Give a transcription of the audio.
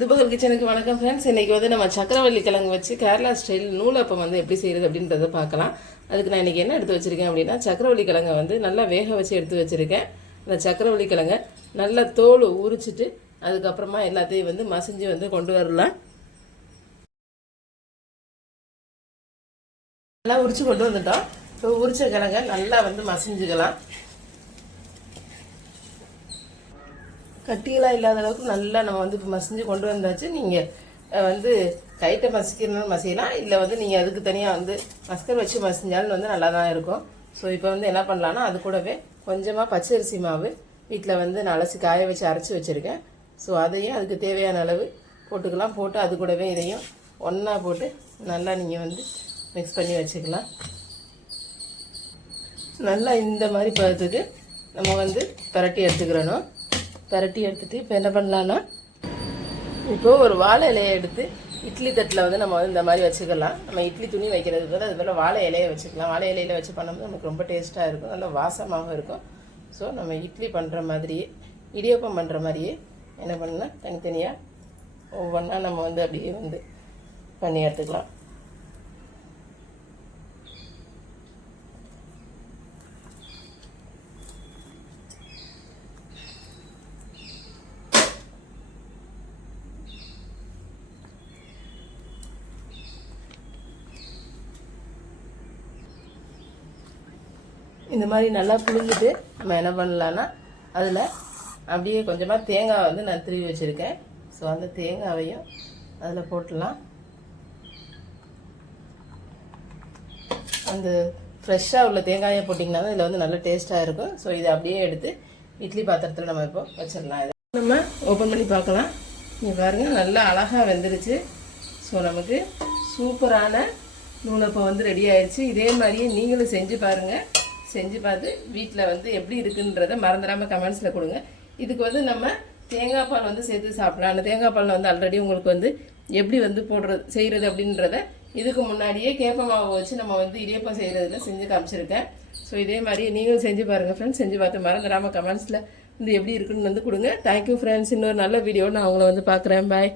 துபகல் கிச்சனுக்கு வணக்கம் ஃப்ரெண்ட்ஸ். இன்றைக்கி வந்து நம்ம சக்கரவள்ளி கிழங்கு வச்சு கேரளா ஸ்டைல் நூலப்பம் வந்து எப்படி செய்கிறது அப்படின்றத பார்க்கலாம். அதுக்கு நான் இன்றைக்கி என்ன எடுத்து வச்சுருக்கேன் அப்படின்னா, சக்கரவள்ளி கிழங்கை வந்து நல்லா வேக வச்சு எடுத்து வச்சுருக்கேன். அந்த சக்கரவள்ளி கிழங்கை நல்லா தோல் உரிச்சிட்டு அதுக்கப்புறமா எல்லாத்தையும் வந்து மசிஞ்சு வந்து கொண்டு வரலாம். நல்லா உரிச்சு கொண்டு வந்துட்டோம். இப்போ உரிச்ச கிழங்கை நல்லா வந்து மசிஞ்சுக்கலாம். கட்டிகளாக இல்லாத அளவுக்கு நல்லா நம்ம வந்து இப்போ மசிஞ்சு கொண்டு வந்தாச்சு. நீங்கள் வந்து கைட்டை மசிக்கிறனாலும் மசியலாம், இல்லை வந்து நீங்கள் அதுக்கு தனியாக வந்து மஸ்கர் வச்சு மசிஞ்சாலும் வந்து நல்லா தான் இருக்கும். ஸோ இப்போ வந்து என்ன பண்ணலான்னா, அது கூடவே கொஞ்சமாக பச்சரிசி மாவு வீட்டில் வந்து நான் அலசி காய வச்சு அரைச்சி வச்சுருக்கேன். ஸோ அதையும் அதுக்கு தேவையான அளவு போட்டுக்கலாம். போட்டு அது கூடவே இதையும் ஒன்றா போட்டு நல்லா நீங்கள் வந்து மிக்ஸ் பண்ணி வச்சுக்கலாம். நல்லா இந்த மாதிரி பதத்துக்கு நம்ம வந்து பரட்டி எடுத்துக்கிறணும். பரட்டி எடுத்துகிட்டு இப்போ என்ன பண்ணலான்னா, இப்போது ஒரு வாழை இலையை எடுத்து இட்லி தட்டில் வந்து நம்ம வந்து இந்த மாதிரி வச்சுக்கலாம். நம்ம இட்லி துணி வைக்கிறதுக்கு வந்து அது போல் வாழை இலையை வச்சுக்கலாம். வாழை இலையில் வச்சு பண்ணும்போது நமக்கு ரொம்ப டேஸ்ட்டாக இருக்கும், நல்லா வாசமாகவும் இருக்கும். ஸோ நம்ம இட்லி பண்ணுற மாதிரியே, இடியப்பம் பண்ணுற மாதிரியே என்ன பண்ணலாம், தனித்தனியாக ஒவ்வொன்றா நம்ம வந்து அப்படியே வந்து பண்ணி எடுத்துக்கலாம். இந்த மாதிரி நல்லா புழிஞ்சிட்டு நம்ம என்ன பண்ணலான்னா, அதில் அப்படியே கொஞ்சமாக தேங்காய் வந்து நான் திருவி வச்சுருக்கேன். ஸோ அந்த தேங்காவையும் அதில் போட்டுடலாம். அந்த ஃப்ரெஷ்ஷாக உள்ள தேங்காயை போட்டிங்கன்னா தான் இதில் வந்து நல்ல டேஸ்ட்டாக இருக்கும். ஸோ இதை அப்படியே எடுத்து இட்லி பாத்திரத்தில் நம்ம இப்போ வச்சிடலாம். இதை நம்ம ஓப்பன் பண்ணி பார்க்கலாம். நீங்கள் பாருங்கள், நல்லா அழகாக வெந்துருச்சு. ஸோ நமக்கு சூப்பரான நூலப்பம் வந்து ரெடி ஆயிடுச்சு. இதே மாதிரியே நீங்களும் செஞ்சு பாருங்கள். செஞ்சு பார்த்து வீட்டில் வந்து எப்படி இருக்குன்றதை மறந்துடாமல் கமெண்ட்ஸில் கொடுங்க. இதுக்கு வந்து நம்ம தேங்காய் பால் வந்து சேர்த்து சாப்பிடலாம். அந்த தேங்காய் பால் வந்து ஆல்ரெடி உங்களுக்கு வந்து எப்படி வந்து செய்கிறது அப்படின்றத இதுக்கு முன்னாடியே கேப்ப மாவு வச்சு நம்ம வந்து இடியப்பம் செய்கிறதுல செஞ்சு காமிச்சிருக்கேன். ஸோ இதே மாதிரி நீங்களும் செஞ்சு பாருங்கள் ஃப்ரெண்ட்ஸ். செஞ்சு பார்த்து மறந்துடாமல் கமெண்ட்ஸில் வந்து எப்படி இருக்குன்னு வந்து கொடுங்க. Thank you friends. இன்னொரு நல்ல வீடியோ நான் உங்களை வந்து பார்க்குறேன். பாய்.